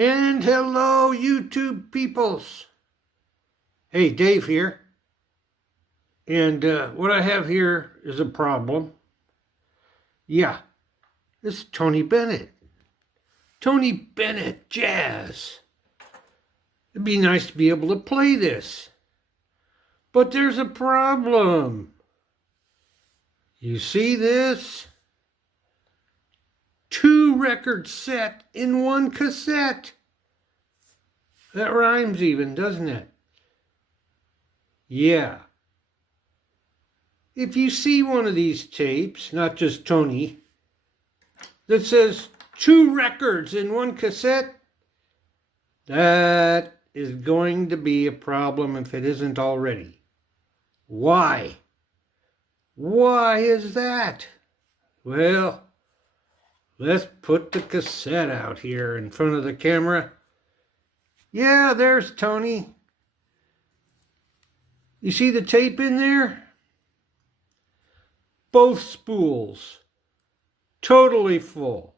And hello, YouTube peoples. Hey, Dave here. And what I have here is a problem. Yeah, this is Tony Bennett. Tony Bennett Jazz. It'd be nice to be able to play this. But there's a problem. You see this? 2 record set in 1 cassette. That rhymes even, doesn't it? Yeah. If you see one of these tapes, not just Tony, that says 2 records in 1 cassette, that is going to be a problem if it isn't already. Why? Why is that? Well, let's put the cassette out here in front of the camera. Yeah, there's Tony. You see the tape in there? Both spools. Totally full.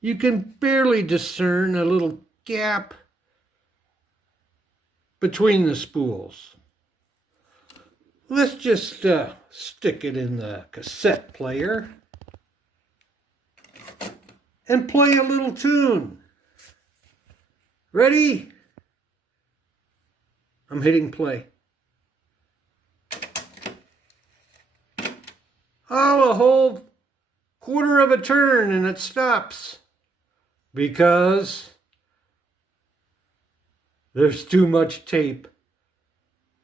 You can barely discern a little gap between the spools. Let's just stick it in the cassette player and play a little tune. Ready? I'm hitting play. Oh, a whole quarter of a turn and it stops because there's too much tape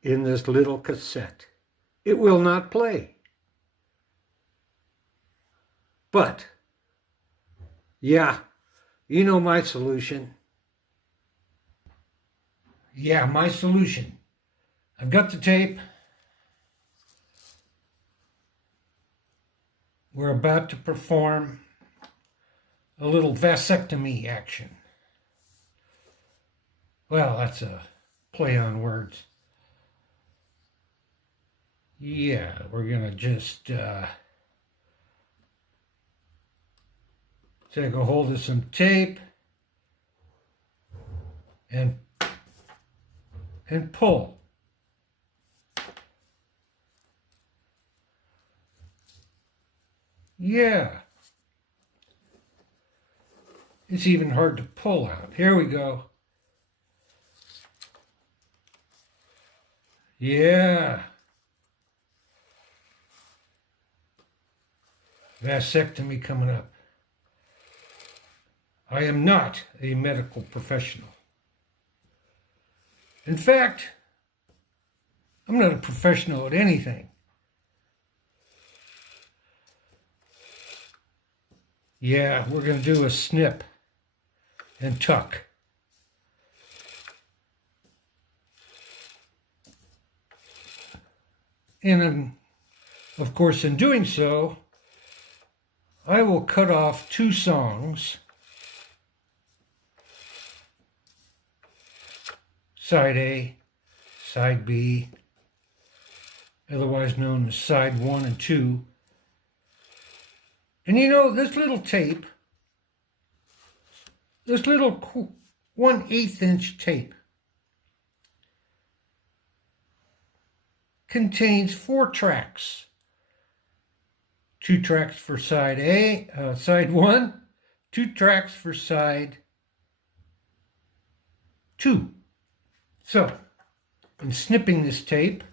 in this little cassette. It will not play. But, yeah, you know my solution. Yeah, my solution. I've got the tape. We're about to perform a little vasectomy action. Well, that's a play on words. Yeah, we're gonna just take a hold of some tape and pull. Yeah. It's even hard to pull out. Here we go. Yeah. Vasectomy coming up. I am not a medical professional. In fact, I'm not a professional at anything. Yeah, we're going to do a snip and tuck. And of course, in doing so, I will cut off 2 songs. Side A, Side B, otherwise known as Side 1 and 2. And you know, this little tape, this little 1/8 inch tape, contains 4 tracks. 2 tracks for Side A, Side 1, 2 tracks for Side 2. So, in snipping this tape,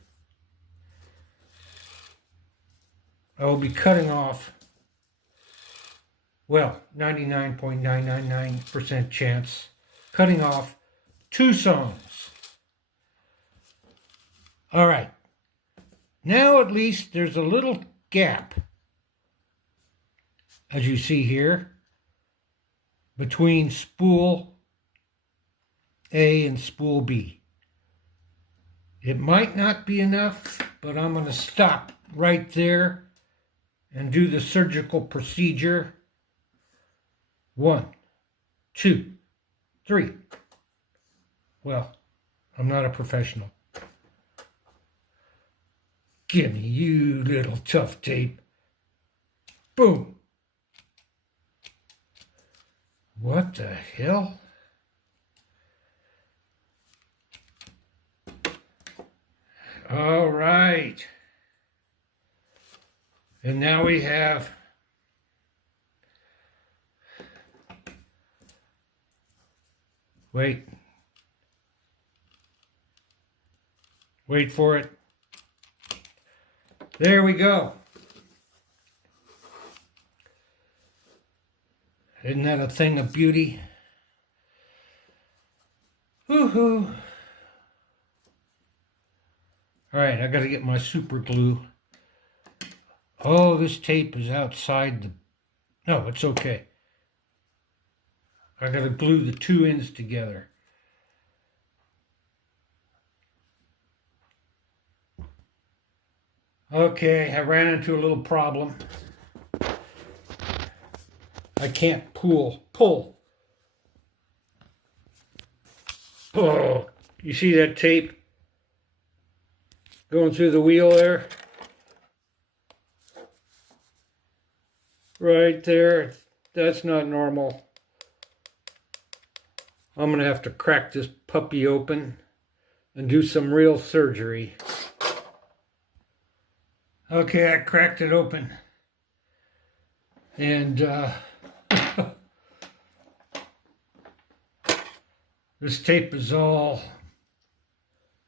I will be cutting off, well, 99.999% chance, cutting off 2 songs. All right. Now at least there's a little gap, as you see here, between spool A and spool B. It might not be enough, but I'm going to stop right there and do the surgical procedure. 1, 2, 3. Well, I'm not a professional. Gimme, you little tough tape. Boom. What the hell? All right. And now we have wait for it. There we go. Isn't that a thing of beauty? Woohoo! All right, I got to get my super glue. Oh, this tape is outside the... No, it's okay. I got to glue the two ends together. Okay, I ran into a little problem. I can't pull. Oh, you see that tape going through the wheel there? Right there. That's not normal. I'm going to have to crack this puppy open and do some real surgery. Okay, I cracked it open. And this tape is all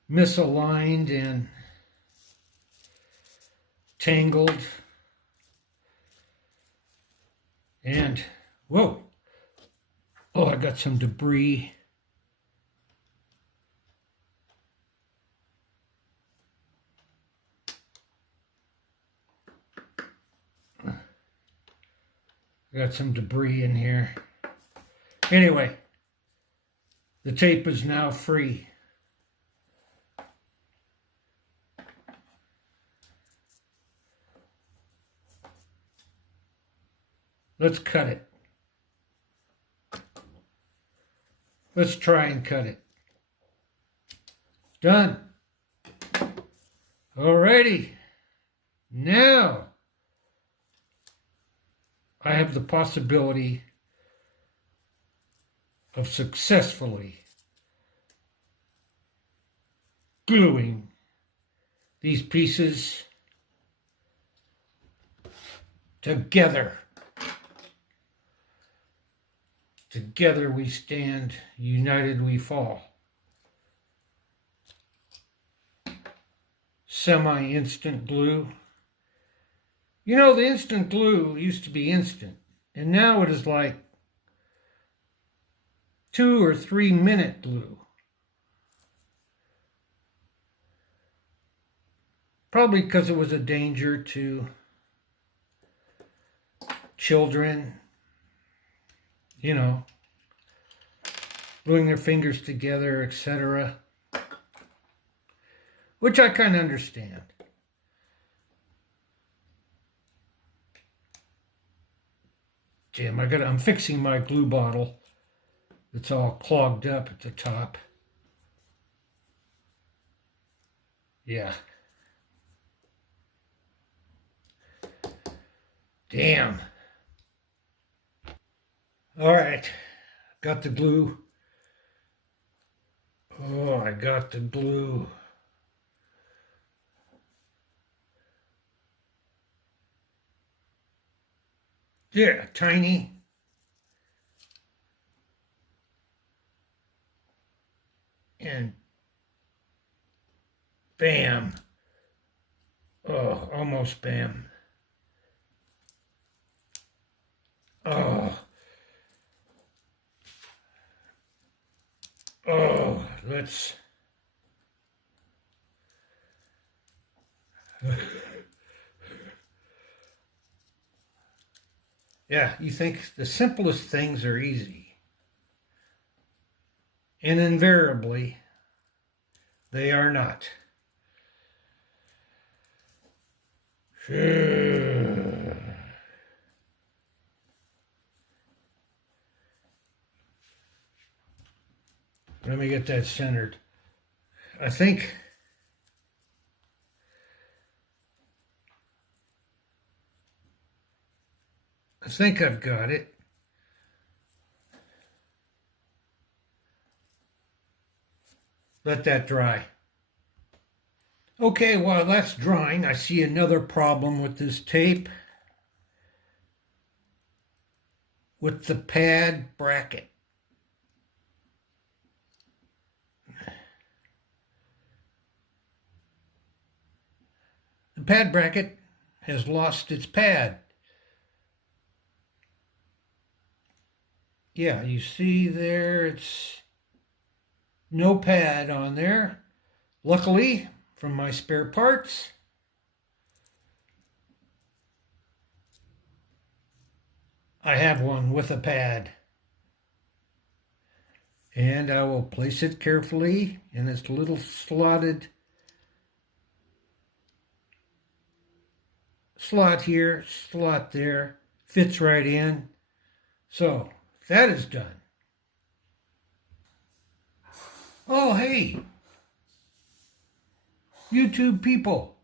misaligned and tangled. And, whoa. Oh, I got some debris. Got some debris in here. Anyway, the tape is now free. Let's cut it. Let's try and cut it. Done. Alrighty. Now I have the possibility of successfully gluing these pieces together. Together we stand, united we fall. Semi-instant glue. You know, the instant glue used to be instant, and now it is like 2 or 3 minute glue. Probably because it was a danger to children, you know, gluing their fingers together, etc. Which I kind of understand. Damn, I'm fixing my glue bottle. It's all clogged up at the top. Yeah. Damn. All right. Got the glue. Oh, I got the glue. Yeah, tiny. And bam. Oh, almost bam. Oh. Oh, let's... Yeah, you think the simplest things are easy. And invariably, they are not. Let me get that centered. I think I've got it. let that dry. Okay, while that's drying, I see another problem with this tape. With the pad bracket. The pad bracket has lost its pad. Yeah, you see there, it's no pad on there. Luckily, from my spare parts, I have one with a pad. And I will place it carefully in its little slotted slot here, slot there, fits right in. So that is done. Oh, hey, YouTube people,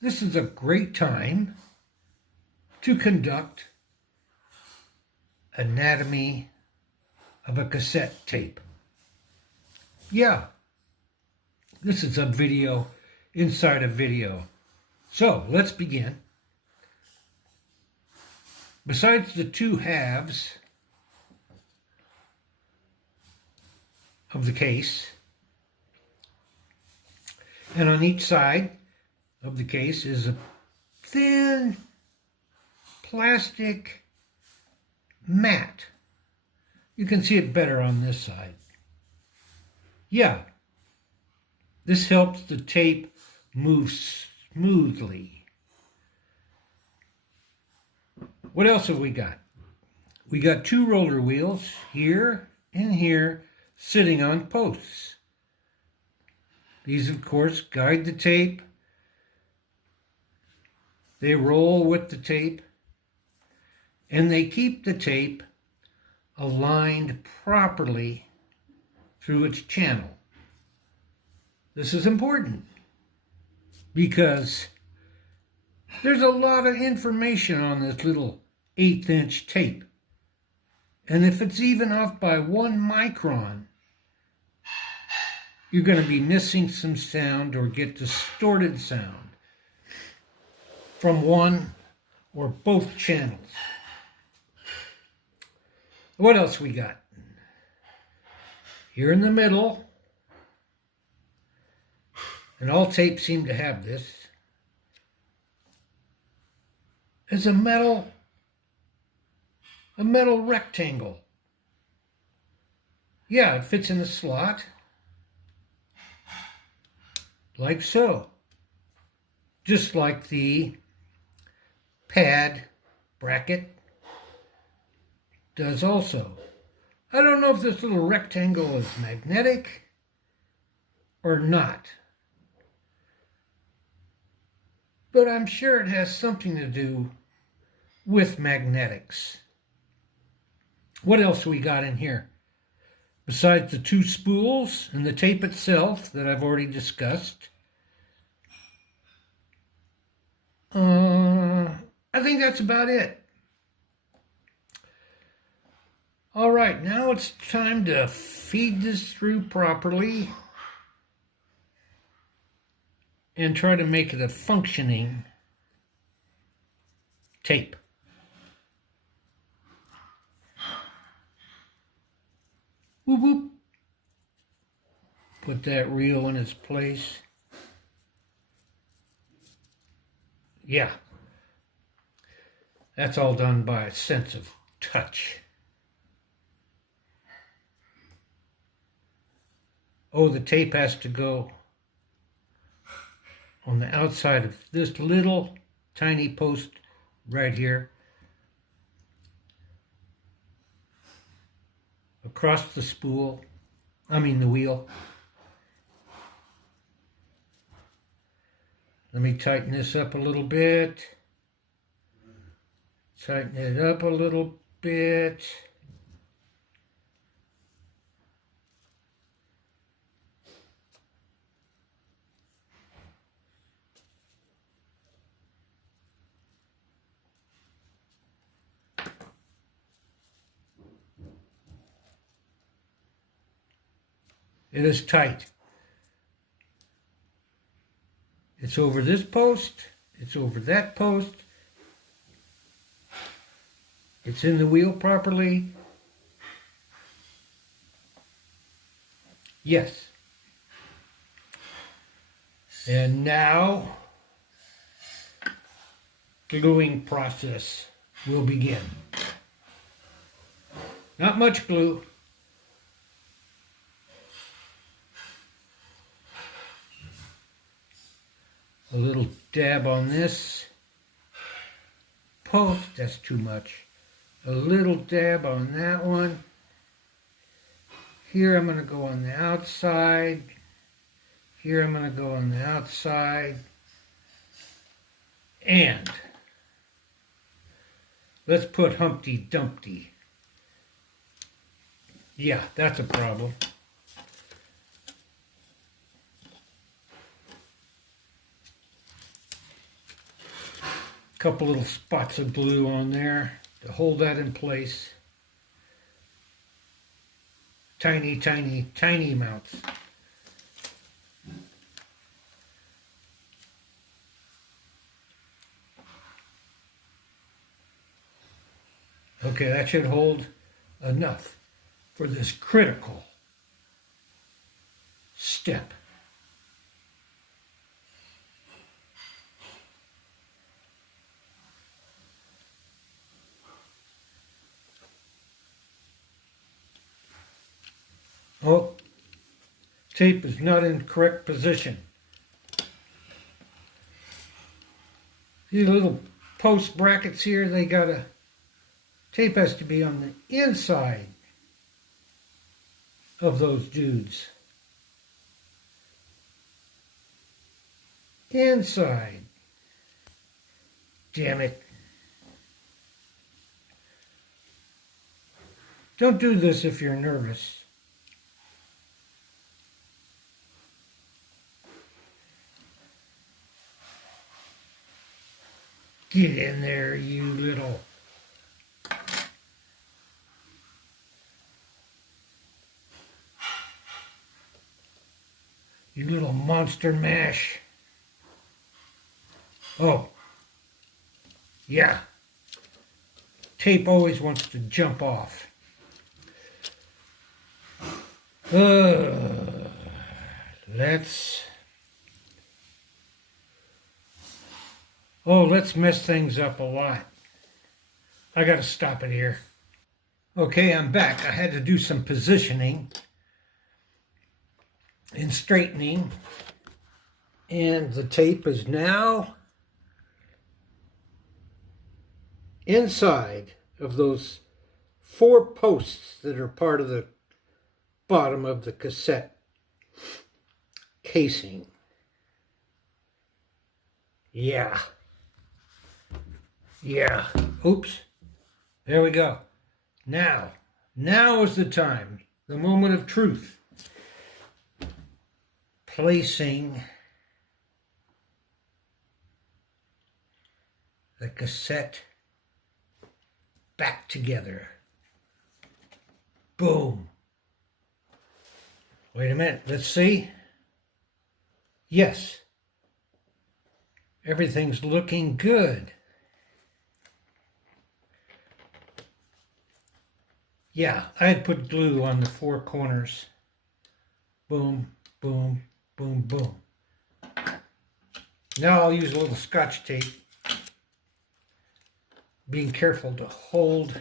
this is a great time to conduct anatomy of a cassette tape. Yeah, this is a video inside a video. So let's begin. Besides the two halves of the case, and on each side of the case is a thin plastic mat. You can see it better on this side. Yeah, this helps the tape move smoothly. What else have we got? We got two roller wheels here and here sitting on posts. These, of course, guide the tape. They roll with the tape, and they keep the tape aligned properly through its channel. This is important because there's a lot of information on this little 1/8" tape. And if it's even off by 1 micron, you're going to be missing some sound or get distorted sound from one or both channels. What else we got? Here in the middle, and all tapes seem to have this, is a metal rectangle. Yeah, it fits in the slot, like so. Just like the pad bracket does also. I don't know if this little rectangle is magnetic or not, but I'm sure it has something to do with magnetics. What else we got in here? Besides the two spools and the tape itself that I've already discussed, I think that's about it. All right, now it's time to feed this through properly and try to make it a functioning tape. Whoop whoop. Put that reel in its place. Yeah. That's all done by a sense of touch. Oh, the tape has to go on the outside of this little tiny post right here. Across the the wheel. Let me tighten this up a little bit. Tighten it up a little bit. It is tight. It's over this post. It's over that post. It's in the wheel properly. Yes. And now, gluing process will begin. Not much glue. A little dab on this post, that's too much. A little dab on that one. Here I'm going to go on the outside. Here I'm going to go on the outside. And let's put Humpty Dumpty. Yeah, that's a problem. Couple little spots of glue on there to hold that in place. Tiny, tiny, tiny amounts. Okay, that should hold enough for this critical step. Oh, tape is not in correct position. These little post brackets here, tape has to be on the inside of those dudes. Inside. Damn it. Don't do this if you're nervous. Get in there, you little monster mash. Oh, yeah. Tape always wants to jump off. Let's mess things up a lot. I gotta stop it here. Okay, I'm back. I had to do some positioning and straightening. And the tape is now inside of those 4 posts that are part of the bottom of the cassette casing. Yeah. Oops. There we go. Now is the time, the moment of truth. Placing the cassette back together. Boom. Wait a minute, let's see. Yes. Everything's looking good. Yeah, I had put glue on the 4 corners. Boom, boom, boom, boom. Now I'll use a little Scotch tape. Being careful to hold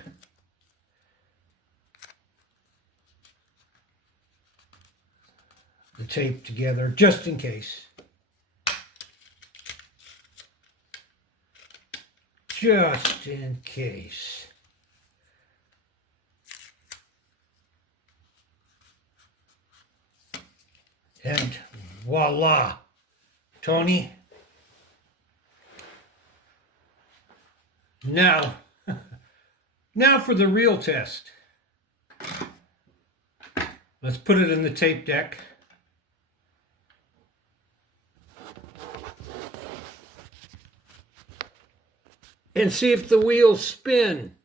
the tape together just in case. Just in case. And voila, Tony. Now for the real test. Let's put it in the tape deck. And see if the wheels spin.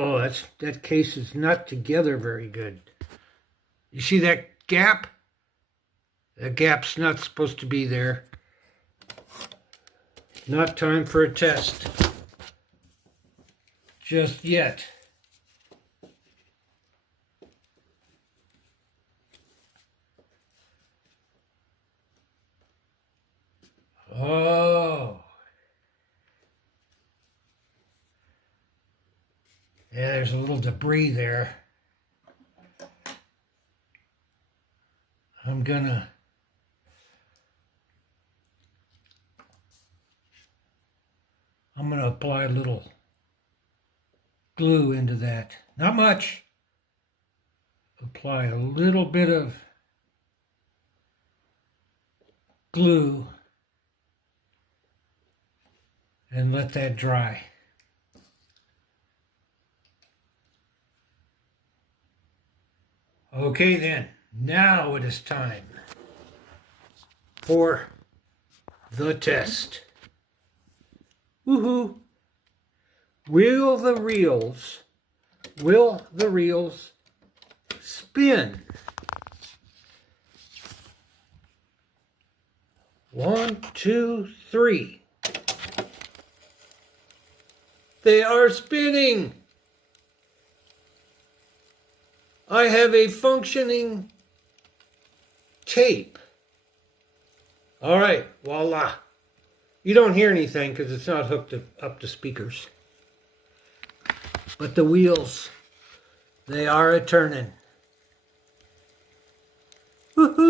Oh, that case is not together very good. You see that gap? That gap's not supposed to be there. Not time for a test just yet. Oh. Yeah, there's a little debris there. I'm gonna apply a little glue into that. Not much. Apply a little bit of glue and let that dry. Okay then, now it is time for the test. Woohoo! Will the reels spin? 1, 2, 3. They are spinning. I have a functioning tape. All right, voila. You don't hear anything because it's not hooked up to speakers. But the wheels, they are a-turning. Woohoo!